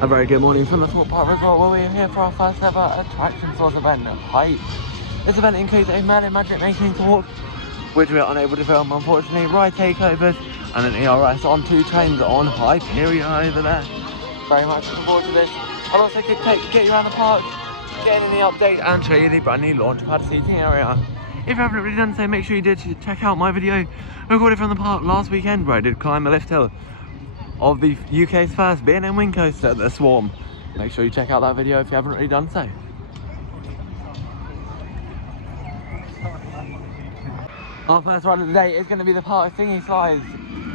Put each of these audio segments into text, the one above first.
A very good morning from the Thorpe Park Resort, where we are here for our first ever attraction source event, Hype. This event includes a Merlin Magic Making talk, which we are unable to film unfortunately, ride takeovers, and an ERS on 2 trains on Hyperia over there. Very much looking forward to this. I'll also get you around the park, get in the update, and show you the brand new launch pad seating area. If you haven't already done so, make sure you did check out my video recorded from the park last weekend, where I did climb a lift hill of the UK's first B&M wing coaster, the Swarm. Make sure you check out that video if you haven't already done so. Our first ride of the day is going to be the park thingy slides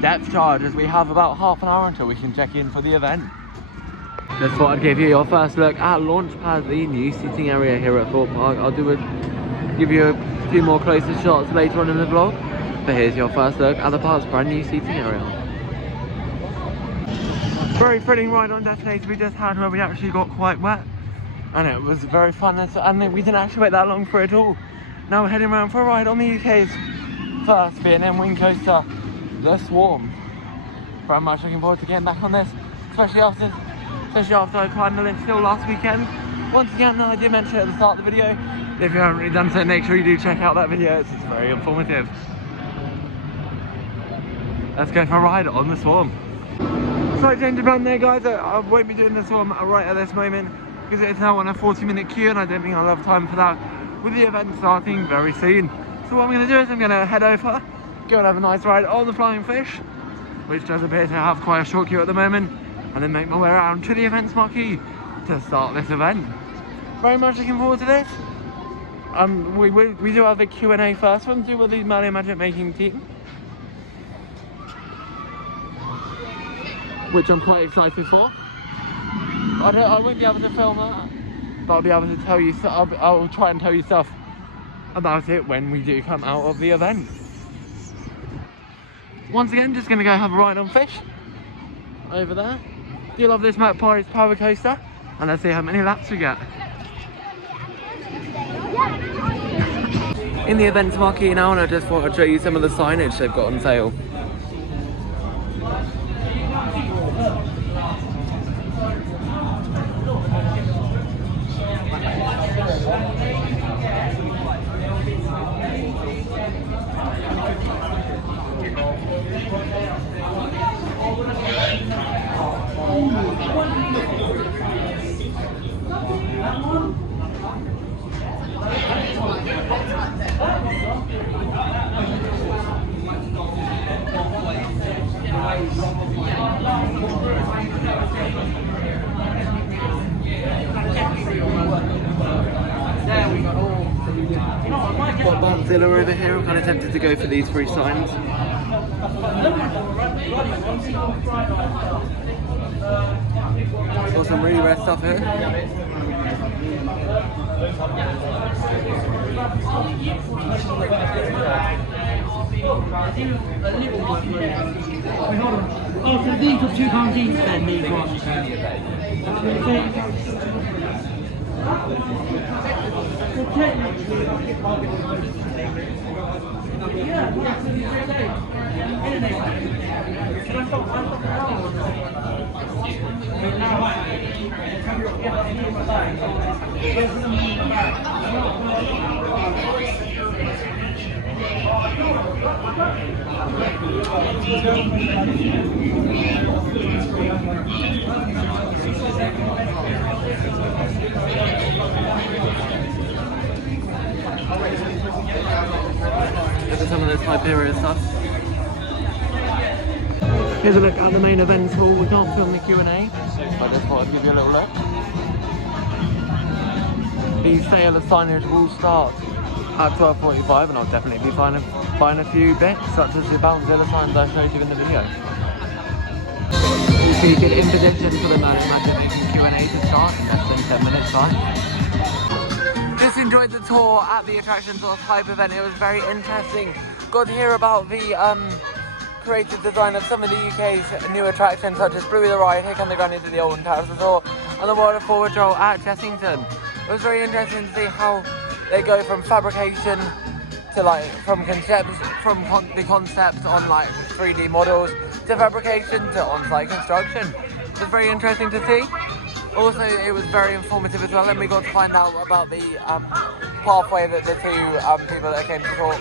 depth charge, as we have about half an hour until we can check in for the event. Just thought I'd give you your first look at Launchpad, the new seating area here at Thorpe Park. I'll give you a few more closer shots later on in the vlog, but here's your first look at the park's brand new seating area. Very thrilling ride on destination we just had, where we actually got quite wet, and it was very fun, and we didn't actually wait that long for it all. Now we're heading around for a ride on the UK's first B&M wing coaster, the Swarm. Very much looking forward to getting back on this, especially after I climbed the lift hill last weekend. Once again, I did mention it at the start of the video. If you haven't already done so, make sure you do check out that video. It's very informative. Let's go for a ride on the Swarm. Slight change of plan there, guys. I won't be doing this one right at this moment because it's now on a 40-minute queue, and I don't think I'll have time for that with the event starting very soon. So what I'm going to do is I'm going to head over, go and have a nice ride on the Flying Fish, which does appear to have quite a short queue at the moment, and then make my way around to the events marquee to start this event. Very much looking forward to this. We do have a Q&A first from two of the Merlin Magic Making team, which I'm quite excited for. I won't be able to film that, but I'll be able to tell you. I'll try and tell you stuff about it when we do come out of the event. Once again, just gonna go have a ride on Fish over there. Do love this Hyperia's power coaster, and let's see how many laps we get. In the events marquee now, and I just thought I'd show you some of the signage they've got on sale. Got Bandzilla over here. I'm kind of tempted to go for these 3 signs. Got some really rare stuff here. Oh, so these are £2 each then, these ones? Look at some of this Hyperia stuff. Here's a look at the main events hall. We can't film the Q&A, but I just thought I'd give you a little look. The sale of signage will start at 12:45, and I'll definitely be buying a few bits, such as the Bandzilla signs I showed you in the video. You see, good in position for the Merlin Magic Making Q&A to start in less than 10 minutes time. Just enjoyed the tour at the Attraction Source Hype event. It was very interesting. Got to hear about the creative design of some of the UK's new attractions, such as Bluey the Ride, Here Come the Grannies of the Old Towers Resort, and the World of Paw Patrol at Chessington. It was very interesting to see how they go from fabrication to the concept on like 3D models to fabrication to on-site construction. It was very interesting to see. Also, it was very informative as well, and we got to find out about the pathway that the two people that came to talk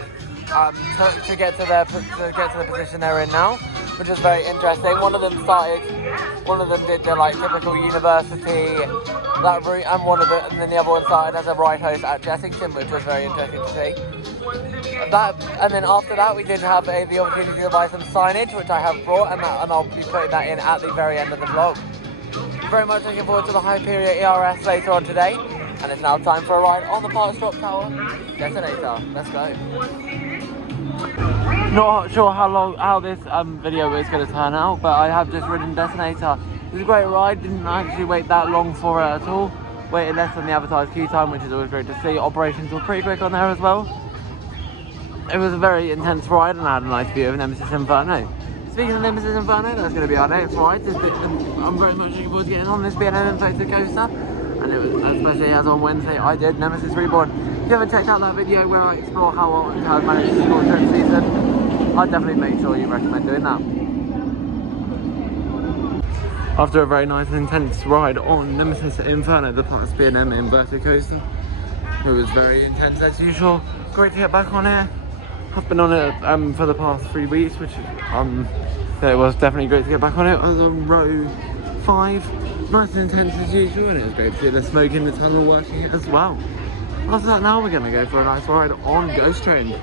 took to get to the position they're in now, which was very interesting. One of them did the like typical university that route, and then the other one started as a ride host at Jessington, which was very interesting to see. And then after that, we did have the opportunity to buy some signage, which I have brought, and I'll be putting that in at the very end of the vlog. Very much looking forward to the Hyperia ERS later on today, and it's now time for a ride on the Park's Drop Tower Detonator. Let's go. Not sure how this video is going to turn out, but I have just ridden Detonator. It was a great ride, didn't actually wait that long for it at all. Waited less than the advertised queue time, which is always great to see. Operations were pretty quick on there as well. It was a very intense ride, and I had a nice view of Nemesis Inferno. Speaking of Nemesis Inferno, that's going to be our next ride. I'm very much looking forward to getting on this B&M Inflated Coaster, and it was, especially as on Wednesday I did Nemesis Reborn. If you haven't checked out that video where I explore how I've managed to score during the season, I'd definitely make sure you recommend doing that. After a very nice and intense ride on Nemesis Inferno, the Park's B&M Inverted Coaster, it was very intense as usual. Great to get back on it. I've been on it for the past 3 weeks, which it was definitely great to get back on it. I was on row 5, nice and intense as usual, and it was great to see the smoke in the tunnel working as well. After that, now we're going to go for a nice ride on Ghost Train.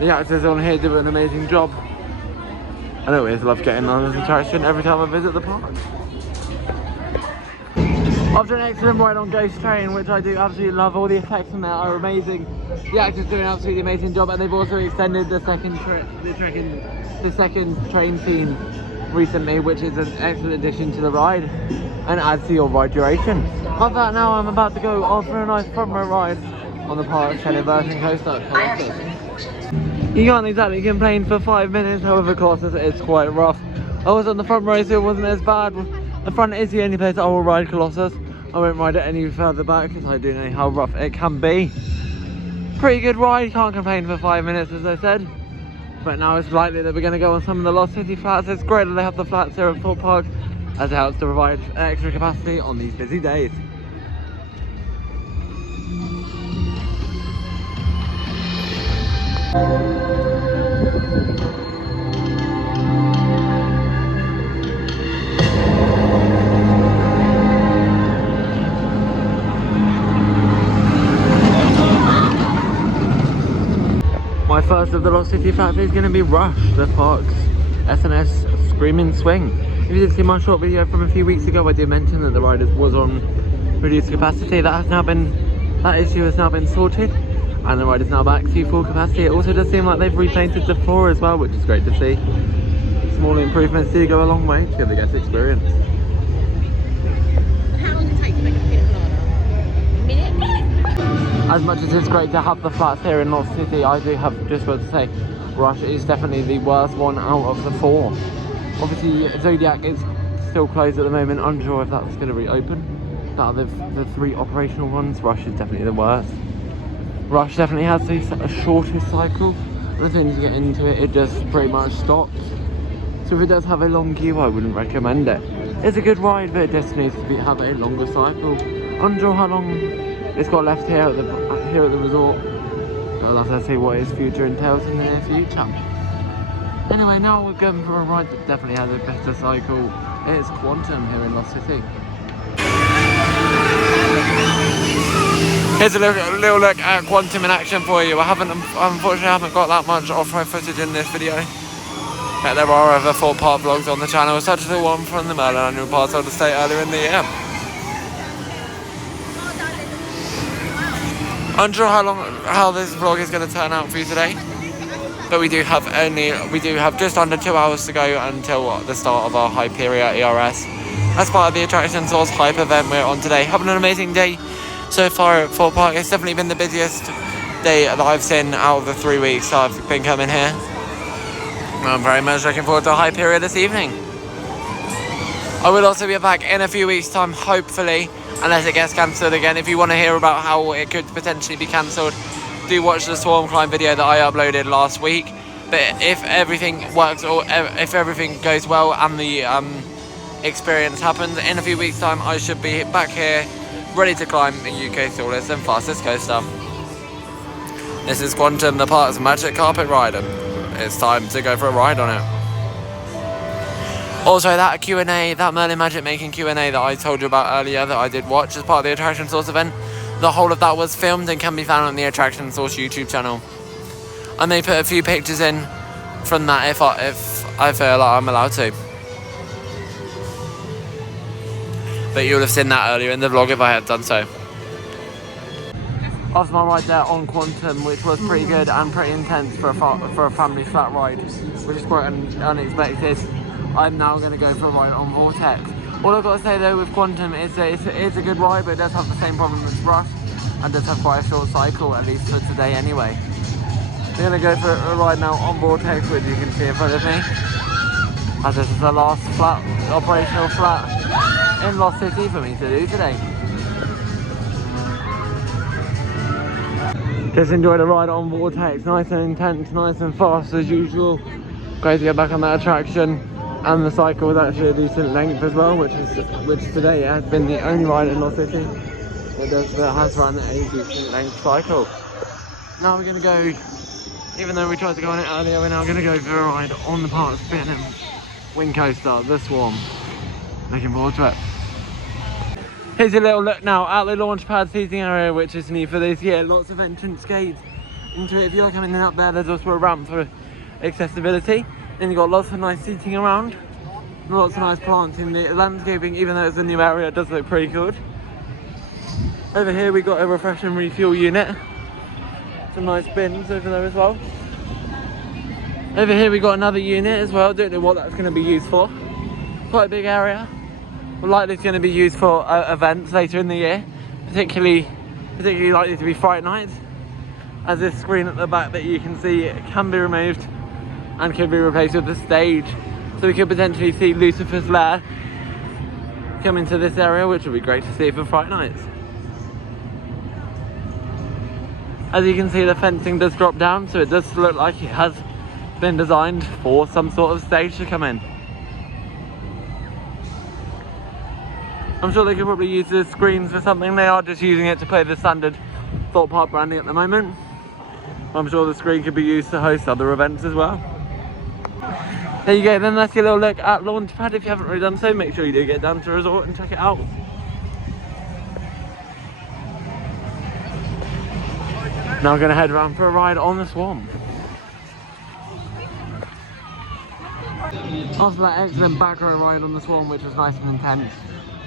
The actors on here do an amazing job. I always love getting on this attraction every time I visit the park. After an excellent ride on Ghost Train, which I do absolutely love, all the effects on there are amazing. The actors do an absolutely amazing job, and they've also extended the second train scene recently, which is an excellent addition to the ride and adds to your ride duration. After that, now I'm about to go on for a nice front row ride on the Park's Inversion Coaster, Colossus. You can't exactly complain for 5 minutes, however Colossus is quite rough. I was on the front row, so it wasn't as bad. The front is the only place I will ride Colossus. I won't ride it any further back because I do know how rough it can be. Pretty good ride, can't complain for 5 minutes as I said. But now it's likely that we're going to go on some of the Lost City flats. It's great that they have the flats here at Thorpe Park, as it helps to provide extra capacity on these busy days. My first of the Lost City flats is going to be Rush, the Park's SNS Screaming Swing. If you did see my short video from a few weeks ago, I did mention that the ride was on reduced capacity. That issue has now been sorted, and the ride is now back to full capacity. It also does seem like they've repainted the floor as well, which is great to see. Small improvements do go a long way to give the guest experience. How long does it take to make a pina colada? A minute? As much as it's great to have the flats here in Lost City, I do have just got to say, Rush is definitely the worst one out of the 4. Obviously, Zodiac is still closed at the moment, unsure if that's going to reopen. But out of the 3 operational ones, Rush is definitely the worst. Rush definitely has the shortest cycle, and as soon as you get into it, it just pretty much stops. So if it does have a long queue, I wouldn't recommend it. It's a good ride, but it just needs to have a longer cycle. Unsure how long it's got left here at the resort. But I'll have to see what its future entails in the near future. Anyway, now we're going for a ride that definitely has a better cycle. It's Quantum here in Lost City. Here's a little look at Quantum in action for you. Unfortunately haven't got that much off-road footage in this video. But there are other Thorpe Park vlogs on the channel, such as the one from the Merlin Annual Pass Holder Estate earlier in the year. Unsure how this vlog is going to turn out for you today, but we do have just under 2 hours to go until the start of our Hyperia ERS. As part of the Attraction Source Hype event we're on today. Having an amazing day so far at Thorpe Park. It's definitely been the busiest day that I've seen out of the 3 weeks that I've been coming here. I'm very much looking forward to Hyperia this evening. I will also be back in a few weeks' time, hopefully, unless it gets cancelled again. If you want to hear about how it could potentially be cancelled, do watch the Swarm Climb video that I uploaded last week. But if everything works, or if everything goes well and the experience happens. In a few weeks' time, I should be back here, ready to climb the UK's tallest and fastest coaster. This is Quantum, the Park's magic carpet ride, and it's time to go for a ride on it. Also, that Q&A, that Merlin Magic Making Q&A that I told you about earlier that I did watch as part of the Attraction Source event, the whole of that was filmed and can be found on the Attraction Source YouTube channel. I may put a few pictures in from that if I feel like I'm allowed to. But you would have seen that earlier in the vlog if I had done so. After my ride there on Quantum, which was pretty good and pretty intense for a family flat ride, which is quite unexpected, I'm now going to go for a ride on Vortex. All I've got to say though with Quantum is that it's a good ride, but it does have the same problem as Rush and does have quite a short cycle, at least for today anyway. We're going to go for a ride now on Vortex, which you can see in front of me, as this is the last operational flat in Lost City for me to do today. Just enjoyed a ride on Vortex, nice and intense, nice and fast as usual. Great to get back on that attraction, and the cycle was actually a decent length as well, which today has been the only ride in Lost City that has run a decent length cycle. Now we're going to go, even though we tried to go on it earlier, we're now going to go for a ride on the Park's spinning wing coaster, the Swarm. Looking forward to it. Here's a little look now at the launch pad seating area, which is new for this year. Lots of entrance gates into it. If you're coming in up there, there's also a ramp for accessibility. Then you've got lots of nice seating around. And lots of nice plants in the landscaping, even though it's a new area, it does look pretty good. Over here we've got a refresh and refuel unit. Some nice bins over there as well. Over here we've got another unit as well. Don't know what that's going to be used for. Quite a big area. Likely it's going to be used for events later in the year, particularly likely to be Fright Nights, as this screen at the back that you can see can be removed and can be replaced with the stage, so we could potentially see Lucifer's Lair come into this area, which would be great to see for Fright Nights. As you can see, the fencing does drop down, so it does look like it has been designed for some sort of stage to come in. I'm sure they could probably use the screens for something. They are just using it to play the standard Thorpe Park branding at the moment. I'm sure the screen could be used to host other events as well. There you go, then that's your little look at Launchpad. If you haven't already done so, make sure you do get down to Resort and check it out. Now I'm going to head around for a ride on the Swarm. After that excellent back row ride on the Swarm, which was nice and intense,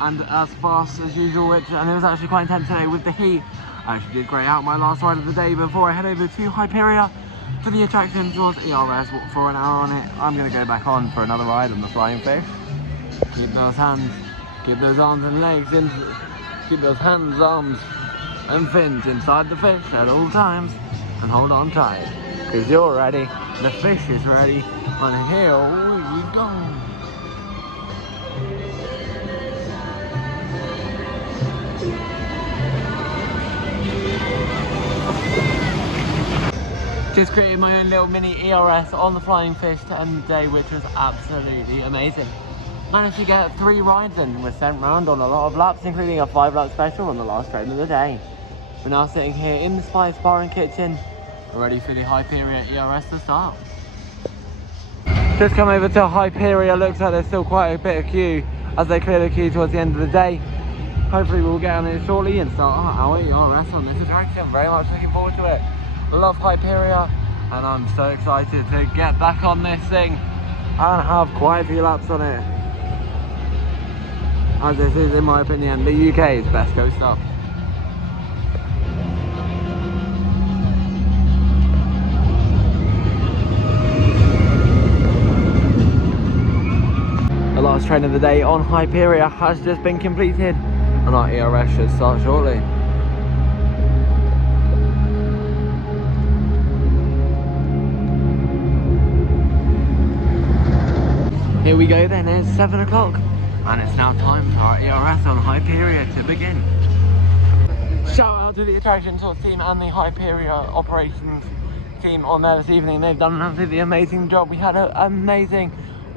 and as fast as usual, and it was actually quite intense today with the heat. I actually did grey out my last ride of the day before I head over to Hyperia for the Attraction Source ERS for an hour on it. I'm going to go back on for another ride on the Flying Fish. Keep those hands, keep those arms and legs, keep those hands, arms and fins inside the fish at all times, and hold on tight, because you're ready, the fish is ready, and here we go. Just created my own little mini ERS on the Flying Fish to end the day, which was absolutely amazing. Managed to get 3 rides in, was sent round on a lot of laps, including a 5-lap special on the last train of the day. We're now sitting here in the Spice Bar and Kitchen, ready for the Hyperia ERS to start. Just come over to Hyperia. Looks like there's still quite a bit of queue as they clear the queue towards the end of the day. Hopefully we'll get on it shortly and start our ERS on this attraction. Very much looking forward to it. Love Hyperia, and I'm so excited to get back on this thing and have quite a few laps on it, as this is, in my opinion, the UK's best coaster. The last train of the day on Hyperia has just been completed, and our ERS should start shortly. Here we go then, it's 7 o'clock and it's now time for our ERS on Hyperia to begin. Shout out to the Attraction Source team and the Hyperia operations team on there this evening. They've done an absolutely amazing job. We had an amazing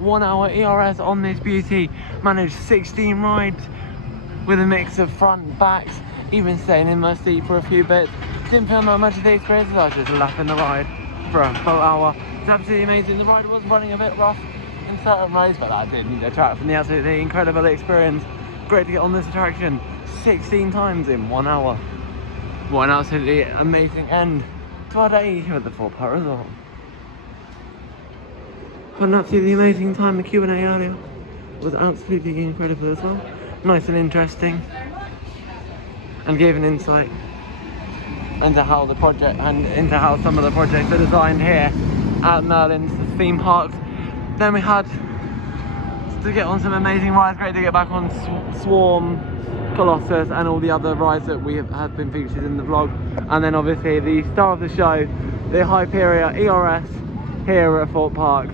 1 hour ERS on this beauty. Managed 16 rides with a mix of front, backs, even staying in my seat for a few bits. Didn't feel that much of the experience, I was just lapping the ride for a full hour. It's absolutely amazing. The ride was running a bit rough in certain roads, but that didn't detract from the absolutely incredible experience. Great to get on this attraction 16 times in 1 hour. What an absolutely amazing end to our day here at the Thorpe Park Resort. Had an absolutely amazing time. The Q&A earlier was absolutely incredible as well. Nice and interesting, and gave an insight into how the project and into how some of the projects are designed here at Merlin's theme parks. Then we had to get on some amazing rides. Great to get back on Swarm, Colossus and all the other rides that we have been featured in the vlog. And then obviously the star of the show, the Hyperia ERS here at Thorpe Park.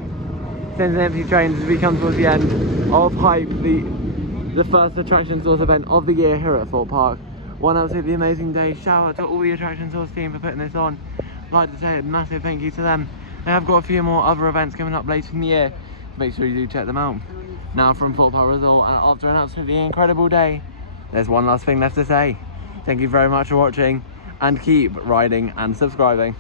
Sends an empty train as we come towards the end of Hype, the first attraction source event of the year here at Thorpe Park. One absolutely amazing day. Shout out to all the attraction source team for putting this on. I'd like to say a massive thank you to them. They have got a few more other events coming up later in the year. Make sure you do check them out. Now from Thorpe Park Resort, and after an absolutely incredible day, there's one last thing left to say. Thank you very much for watching, and keep riding and subscribing.